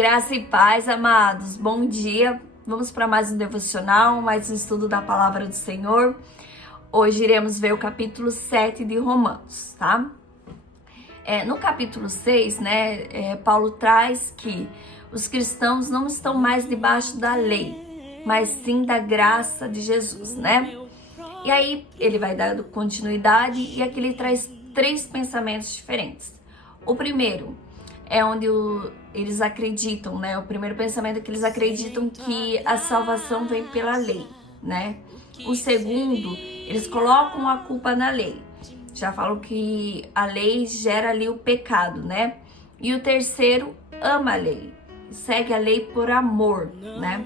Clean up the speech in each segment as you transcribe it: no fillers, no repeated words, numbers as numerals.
Graça e paz, amados. Bom dia. Vamos para mais um devocional, mais um estudo da palavra do Senhor. Hoje iremos ver o capítulo 7 de Romanos, tá? No capítulo 6, Paulo traz que os cristãos não estão mais debaixo da lei, mas sim da graça de Jesus, né? E aí ele vai dando continuidade e aqui ele traz três pensamentos diferentes. O primeiro é onde eles acreditam, né? O primeiro pensamento é que eles acreditam que a salvação vem pela lei, né? O segundo, eles colocam a culpa na lei. Já falam que a lei gera ali o pecado, né? E o terceiro, ama a lei. Segue a lei por amor, né?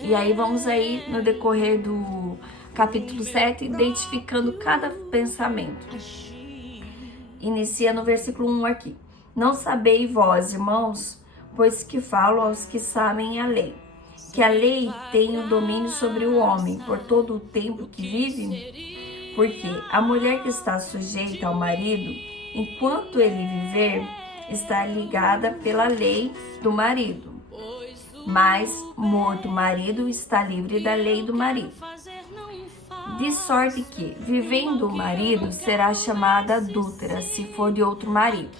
E aí vamos aí no decorrer do capítulo 7, identificando cada pensamento. Inicia no versículo 1 aqui. Não sabeis vós, irmãos, pois que falo aos que sabem a lei, que a lei tem o domínio sobre o homem por todo o tempo que vive? Porque a mulher que está sujeita ao marido, enquanto ele viver, está ligada pela lei do marido. Mas, morto o marido, está livre da lei do marido. De sorte que, vivendo o marido, será chamada adúltera, se for de outro marido.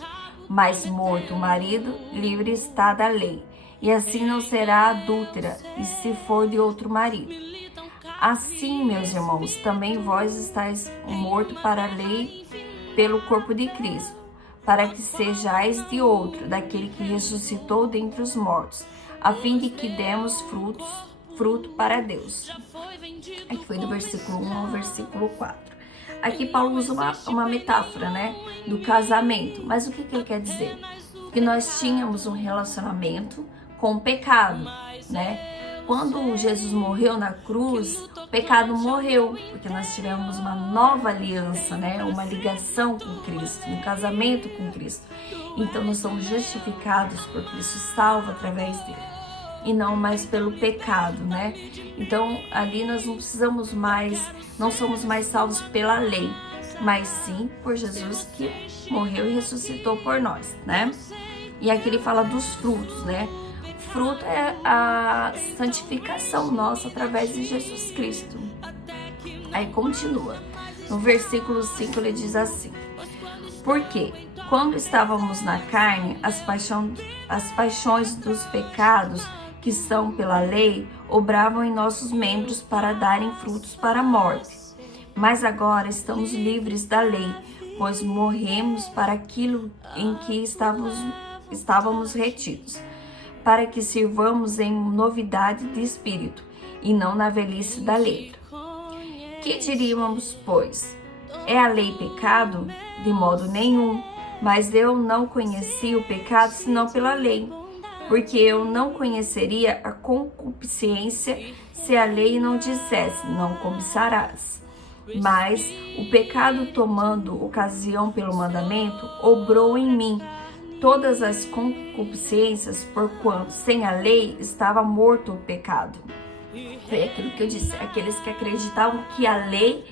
Mas morto o marido, livre está da lei. E assim não será adúltera, e se for de outro marido. Assim, meus irmãos, também vós estáis morto para a lei pelo corpo de Cristo, para que sejais de outro, daquele que ressuscitou dentre os mortos, a fim de que demos fruto para Deus. Aqui foi do versículo 1 ao versículo 4. Aqui Paulo usa uma metáfora, né, do casamento. Mas o que ele quer dizer? Que nós tínhamos um relacionamento com o pecado, né? Quando Jesus morreu na cruz, o pecado morreu, porque nós tivemos uma nova aliança, né? Uma ligação com Cristo, um casamento com Cristo. Então nós somos justificados por Cristo, salvo através dele, e não mais pelo pecado, né? Então ali nós não somos mais salvos pela lei, mas sim por Jesus que morreu e ressuscitou por nós, né? E aqui ele fala dos frutos, né? O fruto é a santificação nossa através de Jesus Cristo. Aí continua. No versículo 5 ele diz assim: porque quando estávamos na carne, as paixões dos pecados que são pela lei, obravam em nossos membros para darem frutos para a morte. Mas agora estamos livres da lei, pois morremos para aquilo em que estávamos retidos, para que sirvamos em novidade de espírito, e não na velhice da letra. Que diríamos, pois? É a lei pecado? De modo nenhum, mas eu não conheci o pecado senão pela lei. Porque eu não conheceria a concupiscência se a lei não dissesse, não cobiçarás. Mas o pecado, tomando ocasião pelo mandamento, obrou em mim todas as concupiscências, porquanto sem a lei estava morto o pecado. Foi aquilo que eu disse, aqueles que acreditavam que a lei,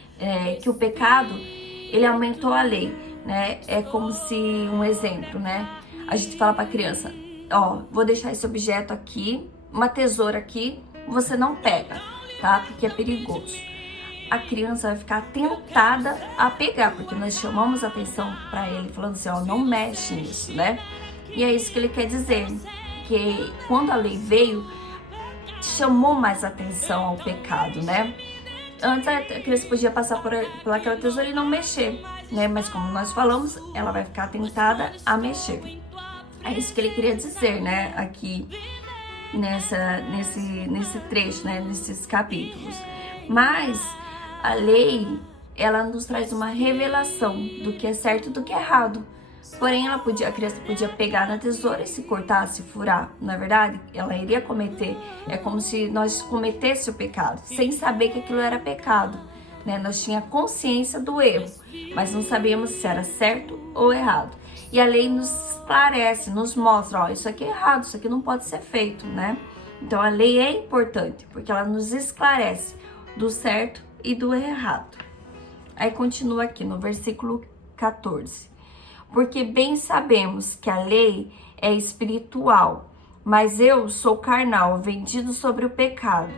que o pecado, ele aumentou a lei, né? É como se, um exemplo, né? A gente fala para a criança: ó, vou deixar esse objeto aqui, uma tesoura aqui, você não pega, tá? Porque é perigoso. A criança vai ficar tentada a pegar, porque nós chamamos a atenção para ele, falando assim, ó, não mexe nisso, né? E é isso que ele quer dizer, que quando a lei veio, chamou mais atenção ao pecado, né? Antes a criança podia passar por aquela tesoura e não mexer, né? Mas como nós falamos, ela vai ficar tentada a mexer. É isso que ele queria dizer, né, aqui nesse trecho, né, nesses capítulos. Mas a lei, ela nos traz uma revelação do que é certo e do que é errado. Porém, a criança podia pegar na tesoura e se cortar, se furar, não é verdade? Ela iria cometer, é como se nós cometesse o pecado, sem saber que aquilo era pecado, né? Nós tínhamos consciência do erro, mas não sabíamos se era certo ou errado. E a lei nos esclarece, nos mostra, ó, isso aqui é errado, isso aqui não pode ser feito, né? Então a lei é importante, porque ela nos esclarece do certo e do errado. Aí continua aqui no versículo 14. Porque bem sabemos que a lei é espiritual, Mas eu sou carnal, vendido sobre o pecado,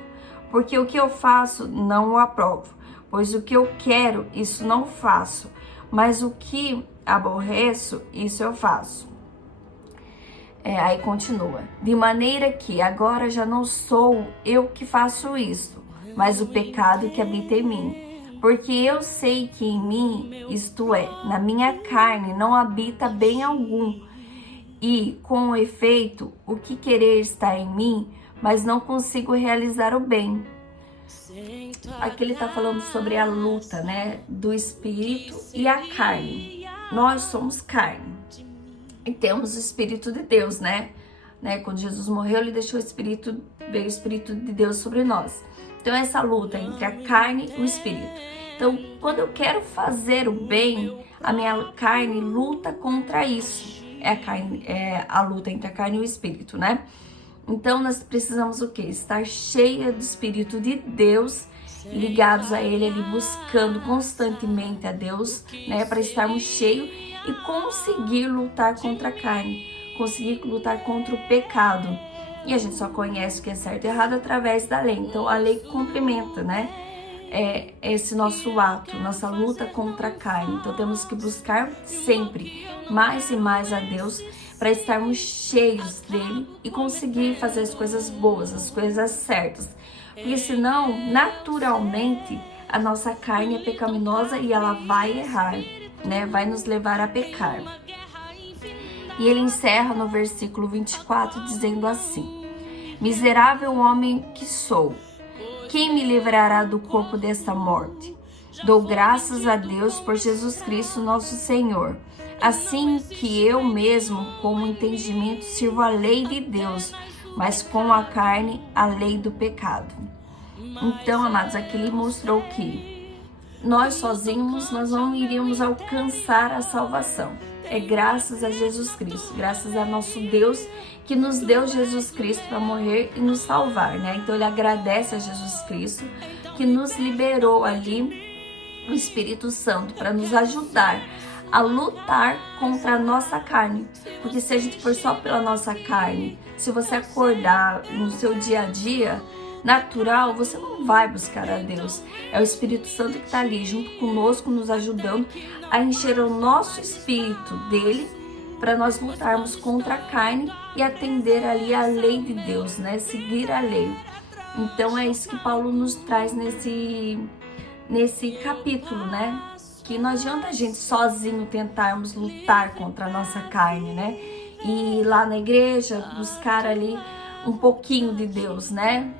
porque o que eu faço não o aprovo, pois o que eu quero, isso não faço, mas o que aborreço, isso eu faço. Aí continua, de maneira que agora já não sou eu que faço isso, mas o pecado que habita em mim. Porque eu sei que em mim, isto é, na minha carne, não habita bem algum. E, com efeito, o que querer está em mim, mas não consigo realizar o bem. Aqui ele está falando sobre a luta, né, do espírito e a carne. Nós somos carne e temos o Espírito de Deus, né? Quando Jesus morreu, ele deixou veio o Espírito de Deus sobre nós. Então, essa luta entre a carne e o espírito. Então, quando eu quero fazer o bem, a minha carne luta contra isso. É a luta entre a carne e o espírito, né? Então, nós precisamos o quê? Estar cheia do Espírito de Deus, ligados a Ele ali, buscando constantemente a Deus, né? Para estarmos cheios e conseguir lutar contra a carne, conseguir lutar contra o pecado. E a gente só conhece o que é certo e errado através da lei. Então, a lei complementa, né? Esse nosso ato, nossa luta contra a carne. Então, temos que buscar sempre mais e mais a Deus para estarmos cheios dele e conseguir fazer as coisas boas, as coisas certas. Porque senão, naturalmente, a nossa carne é pecaminosa e ela vai errar, né? Vai nos levar a pecar. E ele encerra no versículo 24 dizendo assim: miserável homem que sou, quem me livrará do corpo desta morte? Dou graças a Deus por Jesus Cristo nosso Senhor. Assim que eu mesmo, com o entendimento, sirvo a lei de Deus, mas com a carne, a lei do pecado. Então, amados, aqui ele mostrou que nós sozinhos, nós não iríamos alcançar a salvação. É graças a Jesus Cristo, graças a nosso Deus que nos deu Jesus Cristo para morrer e nos salvar, né? Então ele agradece a Jesus Cristo que nos liberou ali o Espírito Santo para nos ajudar a lutar contra a nossa carne. Porque se a gente for só pela nossa carne, se você acordar no seu dia a dia natural, você não vai buscar a Deus. É o Espírito Santo que está ali junto conosco, nos ajudando a encher o nosso espírito dele para nós lutarmos contra a carne e atender ali a lei de Deus, né? Seguir a lei. Então é isso que Paulo nos traz nesse capítulo, né? Que não adianta a gente sozinho tentarmos lutar contra a nossa carne, né? E ir lá na igreja buscar ali um pouquinho de Deus, né?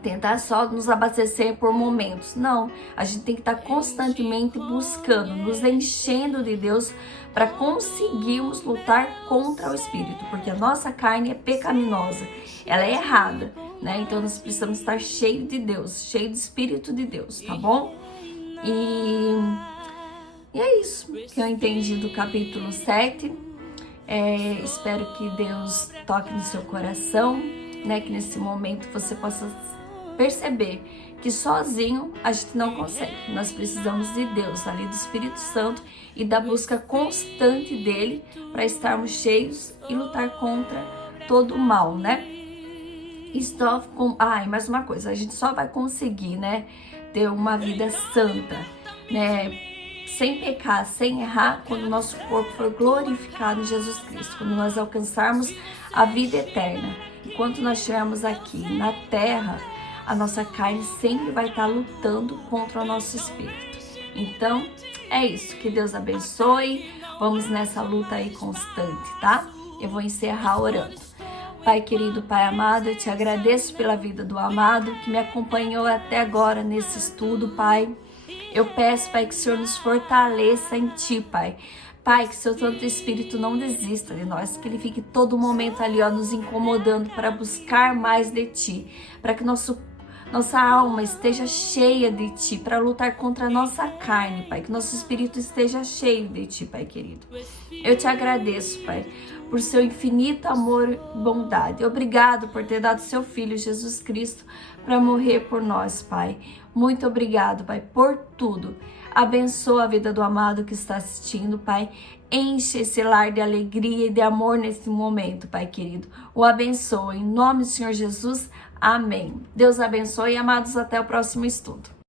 Tentar só nos abastecer por momentos. Não, a gente tem que estar constantemente buscando, nos enchendo de Deus para conseguirmos lutar contra o Espírito, porque a nossa carne é pecaminosa, ela é errada, né? Então nós precisamos estar cheio de Deus, cheio do Espírito de Deus, tá bom? E é isso que eu entendi do capítulo 7. Espero que Deus toque no seu coração, né? Que nesse momento você possa perceber que sozinho a gente não consegue. Nós precisamos de Deus, ali do Espírito Santo e da busca constante dele para estarmos cheios e lutar contra todo o mal, né? E mais uma coisa, a gente só vai conseguir, né, ter uma vida santa, né, sem pecar, sem errar, quando o nosso corpo for glorificado em Jesus Cristo, quando nós alcançarmos a vida eterna. Enquanto nós estivermos aqui na terra, a nossa carne sempre vai estar lutando contra o nosso espírito. Então, é isso. Que Deus abençoe. Vamos nessa luta aí constante, tá? Eu vou encerrar orando. Pai querido, Pai amado, eu te agradeço pela vida do amado que me acompanhou até agora nesse estudo, Pai. Eu peço, Pai, que o Senhor nos fortaleça em Ti, Pai. Pai, que seu Santo Espírito não desista de nós, que ele fique todo momento ali, ó, nos incomodando para buscar mais de Ti, para que nossa alma esteja cheia de Ti, para lutar contra a nossa carne, Pai, que nosso espírito esteja cheio de Ti, Pai querido. Eu te agradeço, Pai, por seu infinito amor e bondade. Obrigado por ter dado seu Filho, Jesus Cristo, para morrer por nós, Pai. Muito obrigado, Pai, por tudo. Abençoa a vida do amado que está assistindo, Pai. Enche esse lar de alegria e de amor nesse momento, Pai querido. O abençoa. Em nome do Senhor Jesus, amém. Deus abençoe, amados. Até o próximo estudo.